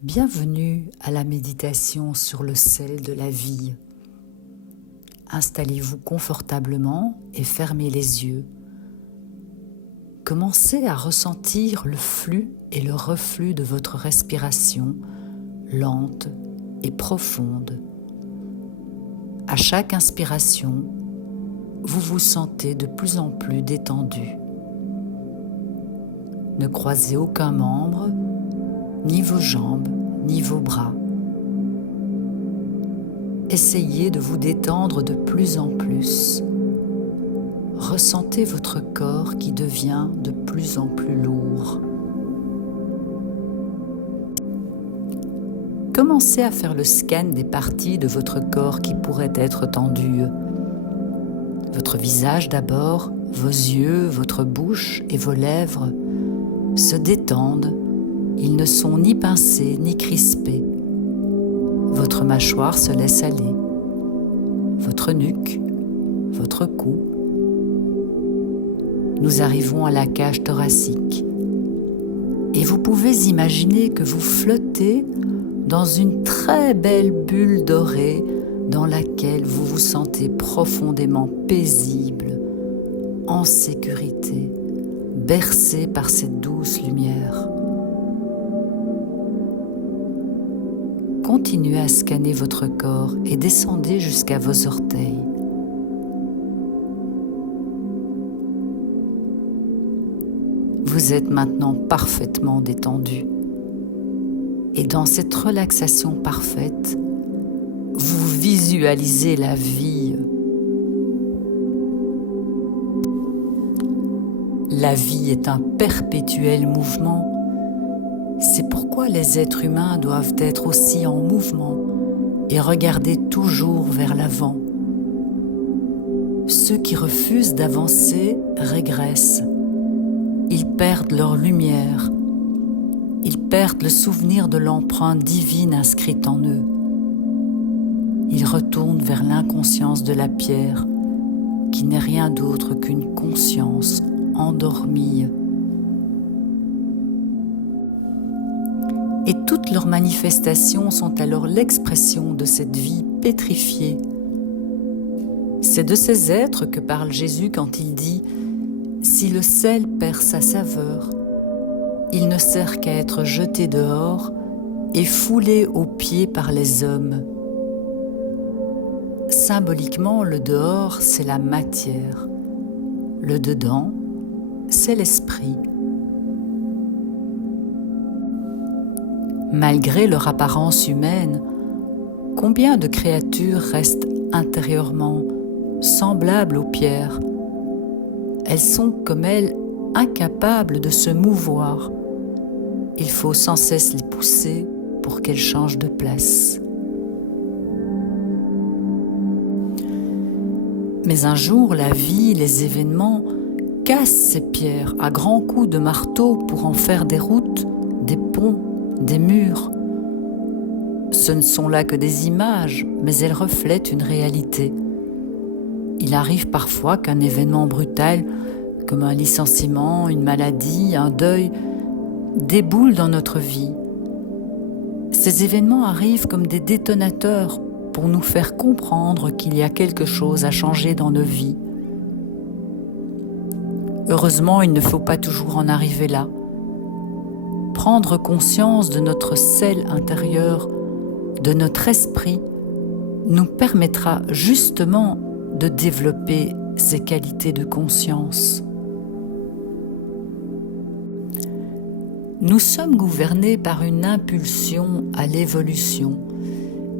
Bienvenue à la méditation sur le sel de la vie. Installez-vous confortablement et fermez les yeux. Commencez à ressentir le flux et le reflux de votre respiration lente et profonde. À chaque inspiration, vous vous sentez de plus en plus détendu. Ne croisez aucun membre, ni vos jambes, ni vos bras. Essayez de vous détendre de plus en plus. Ressentez votre corps qui devient de plus en plus lourd. Commencez à faire le scan des parties de votre corps qui pourraient être tendues. Votre visage d'abord, vos yeux, votre bouche et vos lèvres se détendent. Ils ne sont ni pincés ni crispés. Votre mâchoire se laisse aller. Votre nuque, votre cou. Nous arrivons à la cage thoracique. Et vous pouvez imaginer que vous flottez dans une très belle bulle dorée dans laquelle vous vous sentez profondément paisible, en sécurité, bercé par cette douce lumière. Continuez à scanner votre corps et descendez jusqu'à vos orteils. Vous êtes maintenant parfaitement détendu. Et dans cette relaxation parfaite, vous visualisez la vie. La vie est un perpétuel mouvement. C'est pourquoi les êtres humains doivent être aussi en mouvement et regarder toujours vers l'avant. Ceux qui refusent d'avancer régressent. Ils perdent leur lumière. Ils perdent le souvenir de l'empreinte divine inscrite en eux. Ils retournent vers l'inconscience de la pierre, qui n'est rien d'autre qu'une conscience endormie. Et toutes leurs manifestations sont alors l'expression de cette vie pétrifiée. C'est de ces êtres que parle Jésus quand il dit « Si le sel perd sa saveur, il ne sert qu'à être jeté dehors et foulé aux pieds par les hommes. » Symboliquement, le dehors, c'est la matière. Le dedans, c'est l'esprit. Malgré leur apparence humaine, combien de créatures restent intérieurement semblables aux pierres? Elles sont, comme elles, incapables de se mouvoir. Il faut sans cesse les pousser pour qu'elles changent de place. Mais un jour, la vie, les événements, cassent ces pierres à grands coups de marteau pour en faire des routes, des ponts, des murs. Ce ne sont là que des images, mais elles reflètent une réalité. Il arrive parfois qu'un événement brutal, comme un licenciement, une maladie, un deuil, déboule dans notre vie. Ces événements arrivent comme des détonateurs pour nous faire comprendre qu'il y a quelque chose à changer dans nos vies. Heureusement, il ne faut pas toujours en arriver là. Prendre conscience de notre sel intérieur, de notre esprit, nous permettra justement de développer ces qualités de conscience. Nous sommes gouvernés par une impulsion à l'évolution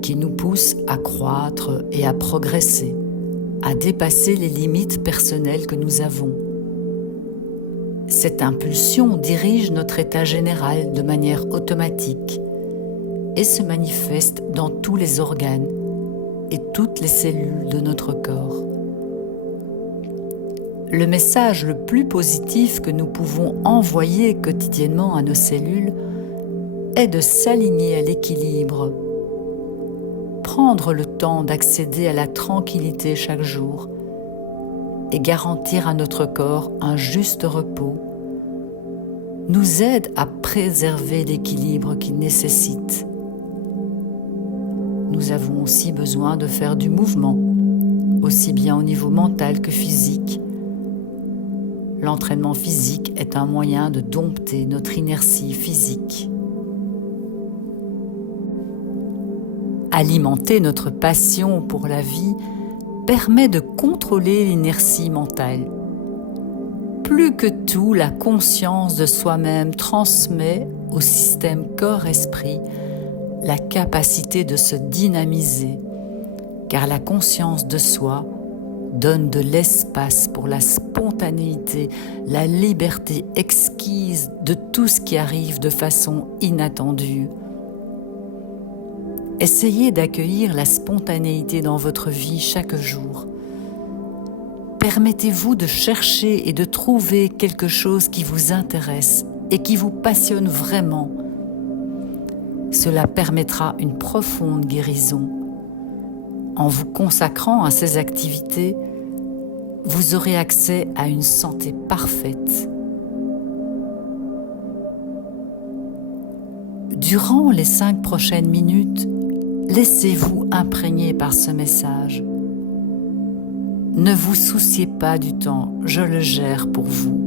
qui nous pousse à croître et à progresser, à dépasser les limites personnelles que nous avons. Cette impulsion dirige notre état général de manière automatique et se manifeste dans tous les organes et toutes les cellules de notre corps. Le message le plus positif que nous pouvons envoyer quotidiennement à nos cellules est de s'aligner à l'équilibre, prendre le temps d'accéder à la tranquillité chaque jour et garantir à notre corps un juste repos nous aide à préserver l'équilibre qu'il nécessite. Nous avons aussi besoin de faire du mouvement, aussi bien au niveau mental que physique. L'entraînement physique est un moyen de dompter notre inertie physique. Alimenter notre passion pour la vie permet de contrôler l'inertie mentale. Plus que tout, la conscience de soi-même transmet au système corps-esprit la capacité de se dynamiser, car la conscience de soi donne de l'espace pour la spontanéité, la liberté exquise de tout ce qui arrive de façon inattendue. Essayez d'accueillir la spontanéité dans votre vie chaque jour. Permettez-vous de chercher et de trouver quelque chose qui vous intéresse et qui vous passionne vraiment. Cela permettra une profonde guérison. En vous consacrant à ces activités, vous aurez accès à une santé parfaite. Durant les 5 prochaines minutes, laissez-vous imprégner par ce message. Ne vous souciez pas du temps, je le gère pour vous.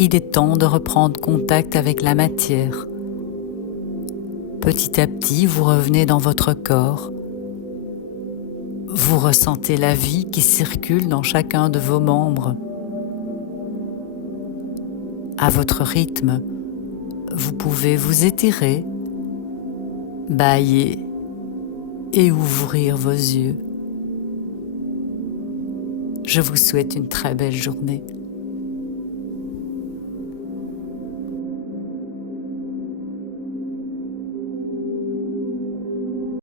il est temps de reprendre contact avec la matière. Petit à petit, vous revenez dans votre corps. Vous ressentez la vie qui circule dans chacun de vos membres. À votre rythme, vous pouvez vous étirer, bâiller et ouvrir vos yeux. Je vous souhaite une très belle journée.